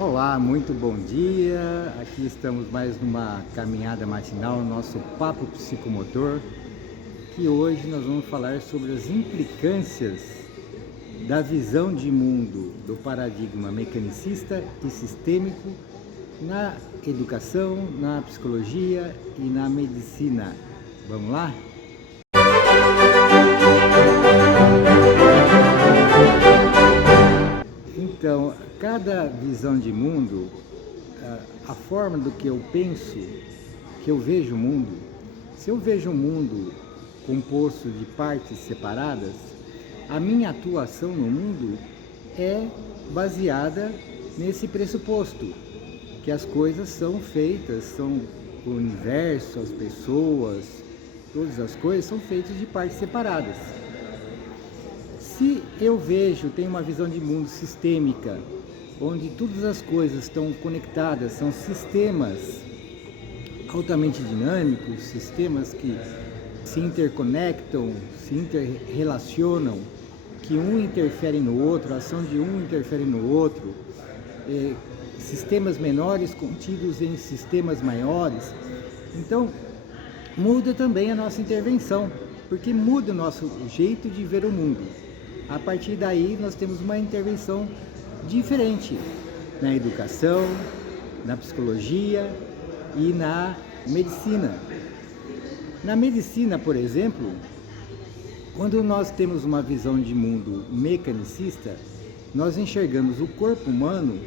Olá, muito bom dia. Aqui estamos mais numa caminhada matinal, nosso papo psicomotor, que hoje nós vamos falar sobre as implicâncias da visão de mundo do paradigma mecanicista e sistêmico na educação, na psicologia e na medicina. Vamos lá? Então, cada visão de mundo, a forma do que eu penso, que eu vejo o mundo, se eu vejo um mundo composto de partes separadas, a minha atuação no mundo é baseada nesse pressuposto, que as coisas são feitas, são o universo, as pessoas, todas as coisas são feitas de partes separadas. Se eu vejo, tenho uma visão de mundo sistêmica, onde todas as coisas estão conectadas, são sistemas altamente dinâmicos, sistemas que se interconectam, se interrelacionam, que um interfere no outro, a ação de um interfere no outro, sistemas menores contidos em sistemas maiores. Então, muda também a nossa intervenção, porque muda o nosso jeito de ver o mundo. A partir daí, nós temos uma intervenção diferente na educação, na psicologia e na medicina. Na medicina, por exemplo, quando nós temos uma visão de mundo mecanicista, nós enxergamos o corpo humano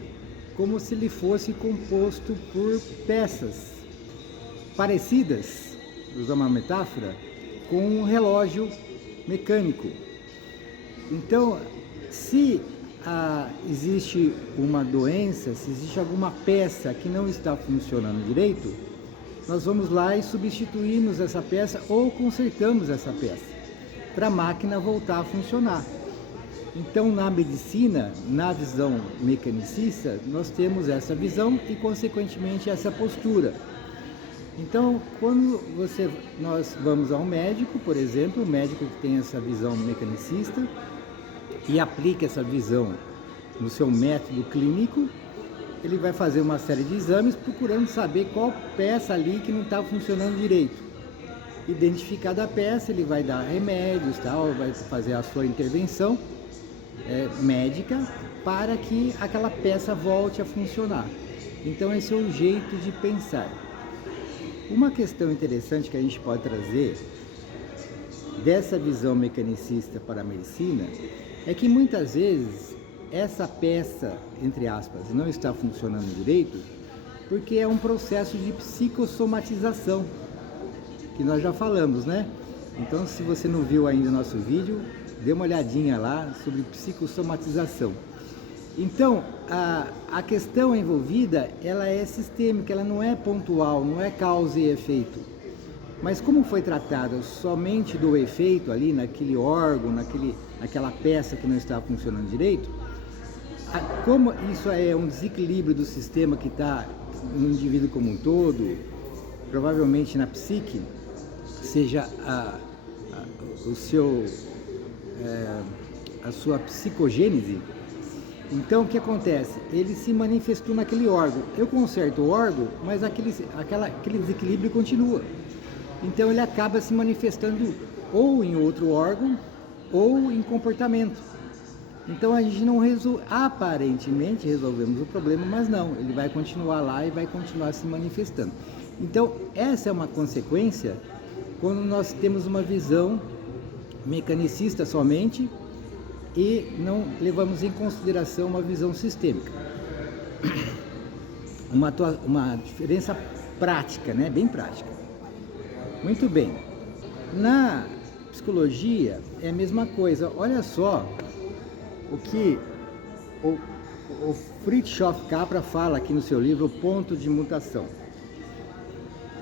como se ele fosse composto por peças parecidas, vou usar uma metáfora, com um relógio mecânico. Então, se existe uma doença, se existe alguma peça que não está funcionando direito, nós vamos lá e substituímos essa peça ou consertamos essa peça para a máquina voltar a funcionar. Então, na medicina, na visão mecanicista, nós temos essa visão e, consequentemente, essa postura. Então, quando nós vamos ao médico, por exemplo, o médico que tem essa visão mecanicista e aplica essa visão no seu método clínico, ele vai fazer uma série de exames procurando saber qual peça ali que não está funcionando direito. Identificada a peça, ele vai dar remédios, tal, vai fazer a sua intervenção médica para que aquela peça volte a funcionar. Então, esse é o jeito de pensar. Uma questão interessante que a gente pode trazer dessa visão mecanicista para a medicina é que muitas vezes essa peça, entre aspas, não está funcionando direito porque é um processo de psicossomatização, que nós já falamos, né? Então, se você não viu ainda o nosso vídeo, dê uma olhadinha lá sobre psicossomatização. Então, a questão envolvida, ela é sistêmica, ela não é pontual, não é causa e efeito. Mas como foi tratado somente do efeito ali, naquele órgão, naquela peça que não está funcionando direito, como isso é um desequilíbrio do sistema que está no indivíduo como um todo, provavelmente na psique, seja a sua psicogênese. Então, o que acontece? Ele se manifestou naquele órgão. Eu conserto o órgão, mas aquele desequilíbrio continua. Então, ele acaba se manifestando ou em outro órgão ou em comportamento. Então, a gente não aparentemente resolvemos o problema, mas não, ele vai continuar lá e vai continuar se manifestando. Então, essa é uma consequência quando nós temos uma visão mecanicista somente e não levamos em consideração uma visão sistêmica. Uma diferença prática, né? Bem prática. Muito bem. Na psicologia é a mesma coisa. Olha só o que o Fritjof Capra fala aqui no seu livro Ponto de Mutação.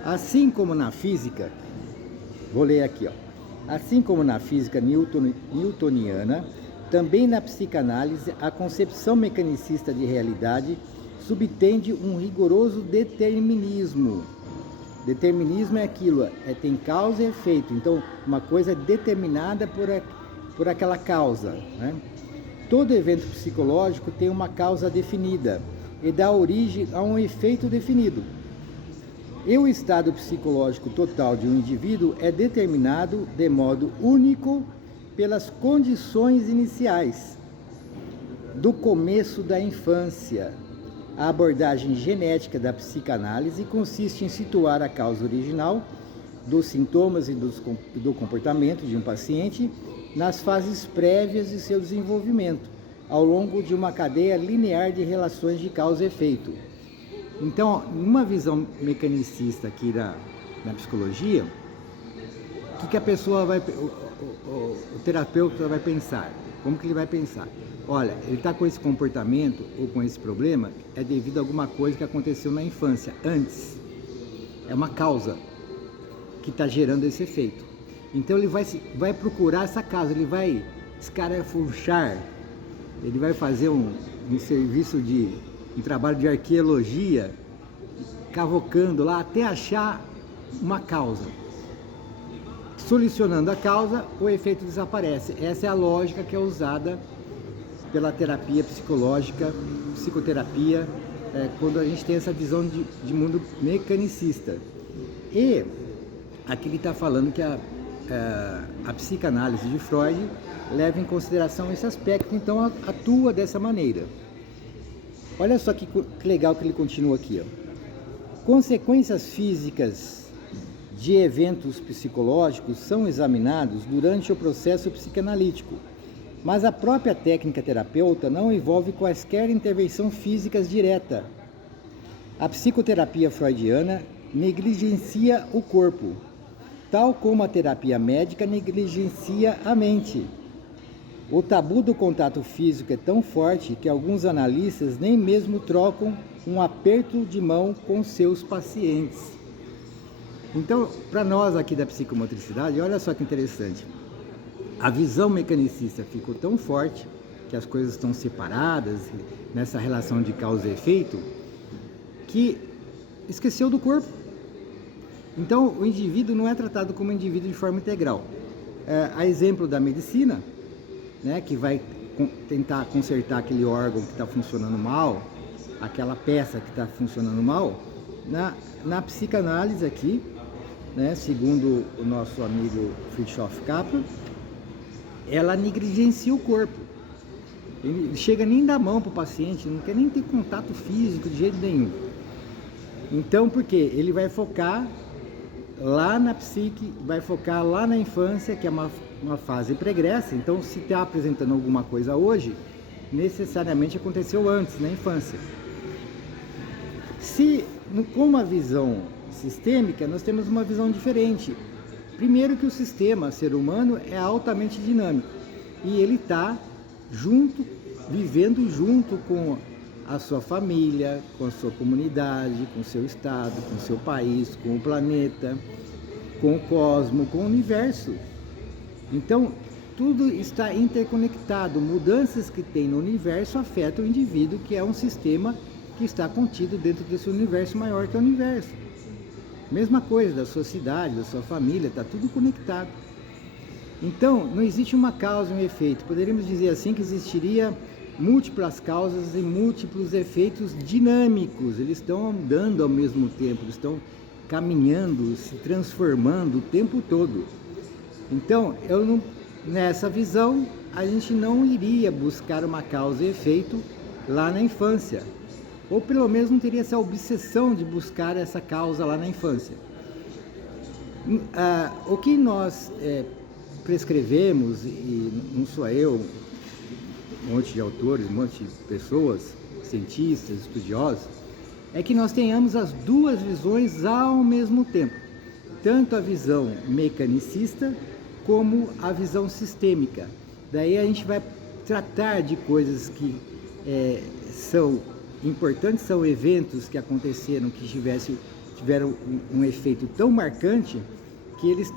Assim como na física, vou ler aqui, ó. Assim como na física newtoniana, também na psicanálise, a concepção mecanicista de realidade subtende um rigoroso determinismo. Determinismo é aquilo, tem causa e efeito. Então, uma coisa é determinada por aquela causa, né? Todo evento psicológico tem uma causa definida, e dá origem a um efeito definido. E o estado psicológico total de um indivíduo é determinado de modo único pelas condições iniciais do começo da infância. A abordagem genética da psicanálise consiste em situar a causa original dos sintomas e do comportamento de um paciente nas fases prévias de seu desenvolvimento, ao longo de uma cadeia linear de relações de causa e efeito. Então, numa visão mecanicista aqui na psicologia, o que a pessoa vai, o terapeuta vai pensar? Como que ele vai pensar? Olha, ele está com esse comportamento ou com esse problema é devido a alguma coisa que aconteceu na infância, antes. É uma causa que está gerando esse efeito. Então ele vai procurar essa causa, ele vai escarafunchar, ele vai fazer um serviço um trabalho de arqueologia, cavocando lá até achar uma causa. Solucionando a causa, o efeito desaparece. Essa é a lógica que é usada pela terapia psicológica, psicoterapia, quando a gente tem essa visão de mundo mecanicista. E aqui ele está falando que a psicanálise de Freud leva em consideração esse aspecto, então atua dessa maneira. Olha só que legal que ele continua aqui, ó. Consequências físicas de eventos psicológicos são examinados durante o processo psicanalítico, mas a própria técnica terapeuta não envolve quaisquer intervenção físicas direta. A psicoterapia freudiana negligencia o corpo, tal como a terapia médica negligencia a mente. O tabu do contato físico é tão forte que alguns analistas nem mesmo trocam um aperto de mão com seus pacientes. Então, para nós aqui da psicomotricidade, olha só que interessante. A visão mecanicista ficou tão forte que as coisas estão separadas nessa relação de causa e efeito, que esqueceu do corpo. Então, o indivíduo não é tratado como indivíduo de forma integral. A exemplo da medicina, né, que vai tentar consertar aquele órgão que está funcionando mal, aquela peça que está funcionando mal, na psicanálise aqui, né, segundo o nosso amigo Fritjof Capra, ela negligencia o corpo. Ele chega nem dar mão para o paciente, não quer nem ter contato físico de jeito nenhum. Então, por quê? Ele vai focar lá na psique, vai focar lá na infância, que é uma fase pregressa. Então, se está apresentando alguma coisa hoje, necessariamente aconteceu antes, na infância. Com uma visão sistêmica, nós temos uma visão diferente. Primeiro que o sistema ser humano é altamente dinâmico e ele está vivendo junto com a sua família, com a sua comunidade, com o seu estado, com o seu país, com o planeta, com o cosmo, com o universo. Então, tudo está interconectado. Mudanças que tem no universo afetam o indivíduo, que é um sistema que está contido dentro desse universo maior que é o universo. Mesma coisa da sua cidade, da sua família, está tudo conectado. Então, não existe uma causa e um efeito. Poderíamos dizer assim que existiria múltiplas causas e múltiplos efeitos dinâmicos. Eles estão andando ao mesmo tempo, eles estão caminhando, se transformando o tempo todo. Então, nessa visão, a gente não iria buscar uma causa e efeito lá na infância. Ou pelo menos não teria essa obsessão de buscar essa causa lá na infância. O que nós prescrevemos, e não sou eu, um monte de autores, um monte de pessoas, cientistas, estudiosos, é que nós tenhamos as duas visões ao mesmo tempo. Tanto a visão mecanicista como a visão sistêmica. Daí a gente vai tratar de coisas que são importantes, são eventos que aconteceram, que tiveram um efeito tão marcante que eles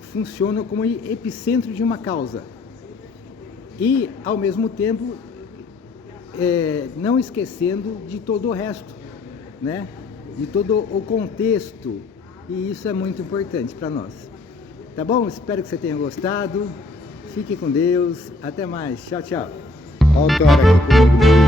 funcionam como epicentro de uma causa. E, ao mesmo tempo, não esquecendo de todo o resto, né? De todo o contexto. E isso é muito importante para nós. Tá bom? Espero que você tenha gostado. Fique com Deus. Até mais. Tchau, tchau. Olha o Thor aqui comigo.